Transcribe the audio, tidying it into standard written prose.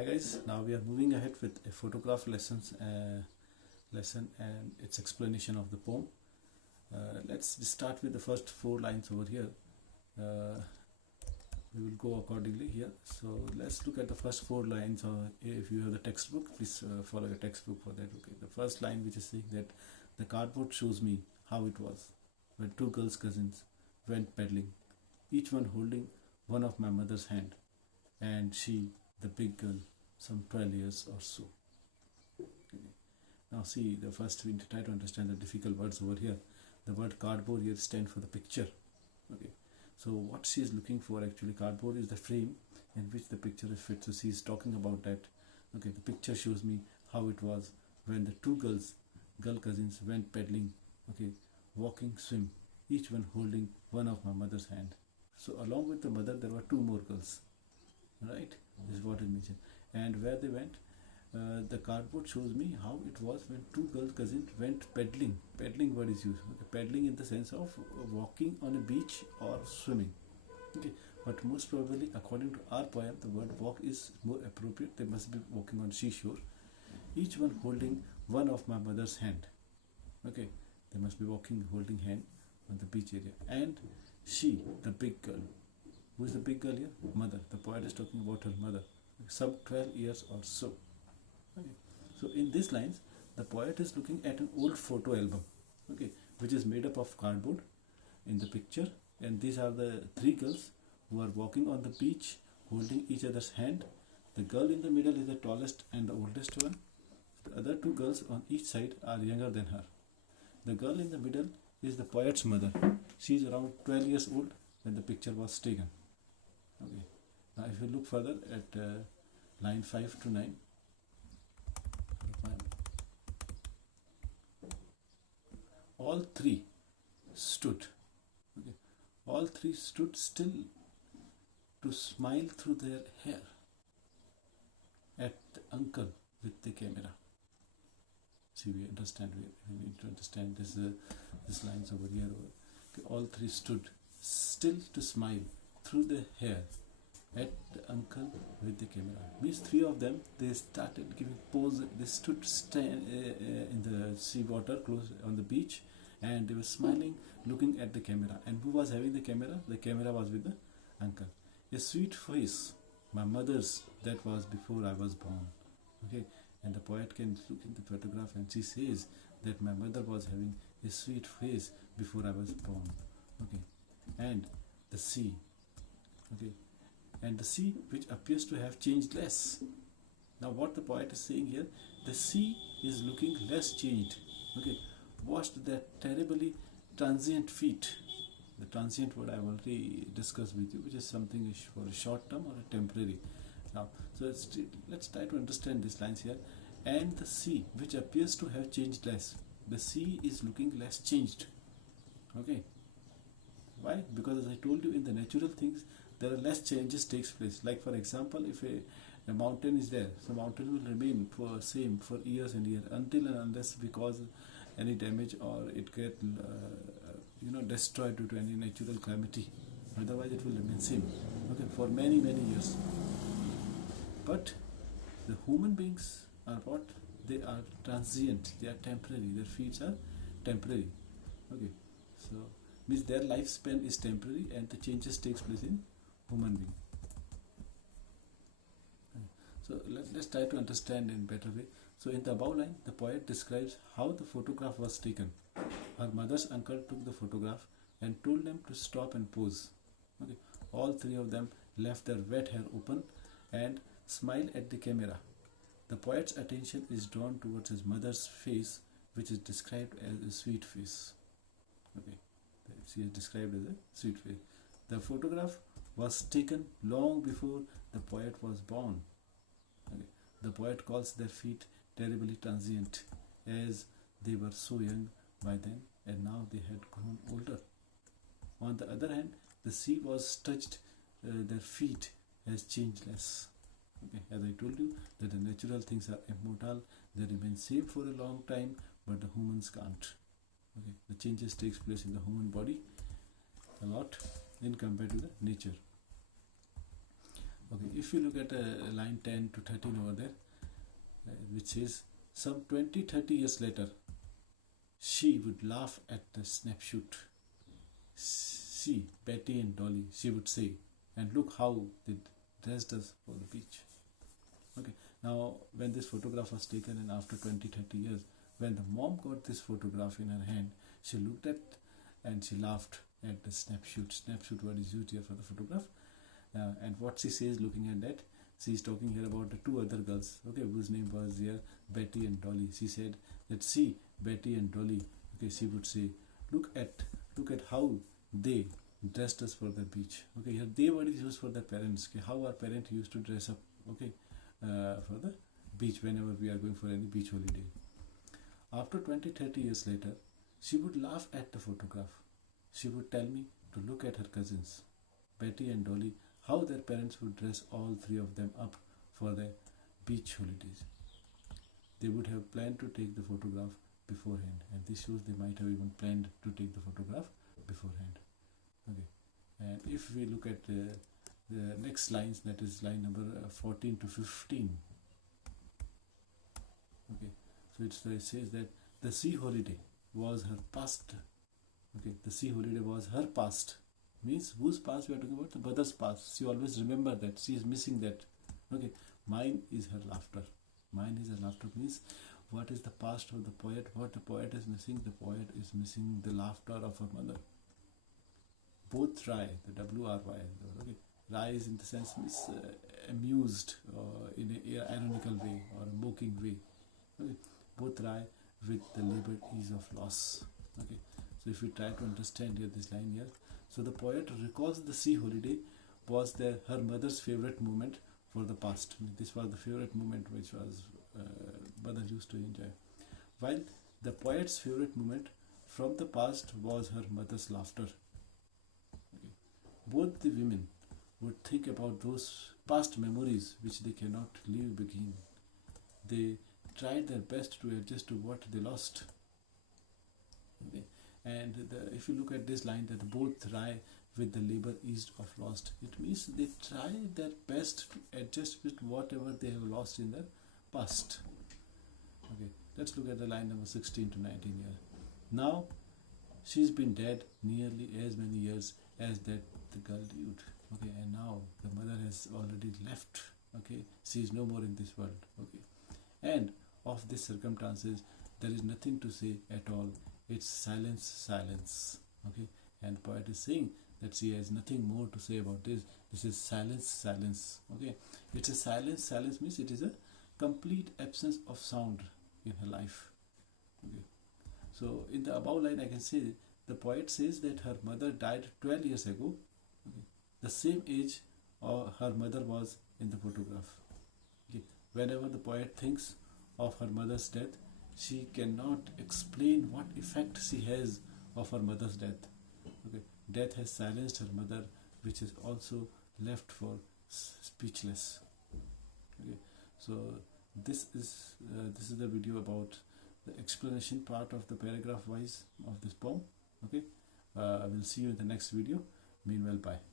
Hi guys, now we are moving ahead with a photograph lesson and its explanation of the poem. Let's start with the first 4 lines over here. We will go accordingly here. So let's look at the first 4 lines. If you have the textbook, please follow your textbook for that. Okay. The first line, which is saying that the cardboard shows me how it was when two girls cousins went peddling, each one holding one of my mother's hand, and she, the big girl, some 12 years or so. Okay. Now see, the first we try to understand the difficult words over here. The word cardboard here stands for the picture. Okay. So what she is looking for, actually, cardboard is the frame in which the picture is fit. So she is talking about that. Okay, the picture shows me how it was when the two girl cousins went peddling. Okay, walking, swim, each one holding one of my mother's hand. So along with the mother, there were two more girls. Right, this is what is mentioned. And where they went, the cardboard shows me how it was when two girl cousins went peddling. Peddling word is used. Okay, peddling in the sense of walking on a beach or swimming. Okay, but most probably, according to our poem, the word walk is more appropriate. They must be walking on seashore, each one holding one of my mother's hand. Okay, they must be walking, holding hand on the beach area. And she, the big girl. Who is the big girl here? Mother. The poet is talking about her mother, some 12 years or so. Okay. So in these lines, the poet is looking at an old photo album, okay, which is made up of cardboard in the picture, and these are the three girls who are walking on the beach, holding each other's hand. The girl in the middle is the tallest and the oldest one. The other two girls on each side are younger than her. The girl in the middle is the poet's mother. She is around 12 years old when the picture was taken. Okay. Now, if you look further at line 5 to 9, all three stood. Okay. All three stood still to smile through their hair at the uncle with the camera. See, we understand. We need to understand this lines over here. Okay. All three stood still to smile through the hair at the uncle with the camera. Means three of them, they started giving pose. They stood in the sea water close on the beach, and they were smiling, looking at the camera. And who was having the camera? The camera was with the uncle. A sweet face, my mother's, that was before I was born. Okay, and the poet can look in the photograph, and she says that my mother was having a sweet face before I was born. Okay, and the sea. Okay, and the sea which appears to have changed less. Now what the poet is saying here, the sea is looking less changed. Okay, washed their terribly transient feet. The transient word I have already discussed with you, which is something for a short term or a temporary. Now, so let's try to understand these lines here. And the sea which appears to have changed less. The sea is looking less changed. Okay. Why? Because as I told you, in the natural things, there are less changes takes place. Like for example, if a mountain is there, so mountain will remain for same for years and years, until and unless because any damage or it get destroyed due to any natural calamity. Otherwise it will remain same, okay, for many years. But the human beings are what? They are transient, they are temporary, their feet are temporary. Okay, so means their lifespan is temporary and the changes takes place in human being. So let's try to understand in better way. So in the above line, the poet describes how the photograph was taken. Her mother's uncle took the photograph and told them to stop and pose. Okay. All three of them left their wet hair open and smiled at the camera. The poet's attention is drawn towards his mother's face, which is described as a sweet face. Okay. She is described as a sweet face. The photograph was taken long before the poet was born. Okay. The poet calls their feet terribly transient, as they were so young by then and now they had grown older. On the other hand, the sea was touched, their feet has changed less. Okay. As I told you, that the natural things are immortal, they remain same for a long time, but the humans can't. Okay. The changes takes place in the human body a lot in compared to the nature. Okay, if you look at line 10 to 13 over there, which says some 20-30 years later, she would laugh at the snapshot. She, Betty and Dolly, she would say, and look how they dressed us for the beach. Okay, now when this photograph was taken and after 20-30 years, when the mom got this photograph in her hand, she looked at and she laughed at the snapshot. Snapshot word is used here for the photograph. And what she says looking at that, she is talking here about the two other girls, okay, whose name was here Betty and Dolly. She said that see Betty and Dolly, okay, she would say, look at how they dressed us for the beach. Okay, here they were used for the parents, okay, how our parents used to dress up, okay, for the beach whenever we are going for any beach holiday. After 20-30 years later, she would laugh at the photograph. She would tell me to look at her cousins, Betty and Dolly, how their parents would dress all three of them up for their beach holidays. They would have planned to take the photograph beforehand, and this shows they might have even planned to take the photograph beforehand. Okay, and if we look at the next lines, that is line number 14 to 15. Okay, so it says that the sea holiday was her past. Okay, the sea holiday was her past. Means whose past we are talking about? The mother's past. She always remember that. She is missing that. Okay, mine is her laughter. Mine is her laughter means what is the past of the poet? What the poet is missing? The poet is missing the laughter of her mother. Both Rai, the W-R-Y. Okay, Rai is in the sense means amused in an ironical way or a mocking way. Okay, both Rai with the labor ease of loss. Okay, so if we try to understand here this line here, so the poet recalls the sea holiday was her mother's favorite moment for the past. This was the favorite moment which was mother used to enjoy. While the poet's favorite moment from the past was her mother's laughter. Okay. Both the women would think about those past memories which they cannot leave behind. They tried their best to adjust to what they lost. Okay. And if you look at this line, that both Rai with the labor eased of lost, it means they try their best to adjust with whatever they have lost in their past. Okay, let's look at the line number 16 to 19 here. Now she's been dead nearly as many years as that the girl lived. Okay, and now the mother has already left. Okay, she is no more in this world. Okay, and of these circumstances there is nothing to say at all. It's silence, silence. Okay, and poet is saying that she has nothing more to say about this. This is silence, silence. Okay, it's a silence. Silence means it is a complete absence of sound in her life. Okay, so in the above line I can say the poet says that her mother died 12 years ago. Okay, the same age her mother was in the photograph. Okay, whenever the poet thinks of her mother's death, she cannot explain what effect she has of her mother's death. Okay, death has silenced her mother, which is also left for speechless. Okay, so this is the video about the explanation part of the paragraph wise of this poem. Okay, I will see you in the next video. Meanwhile, bye.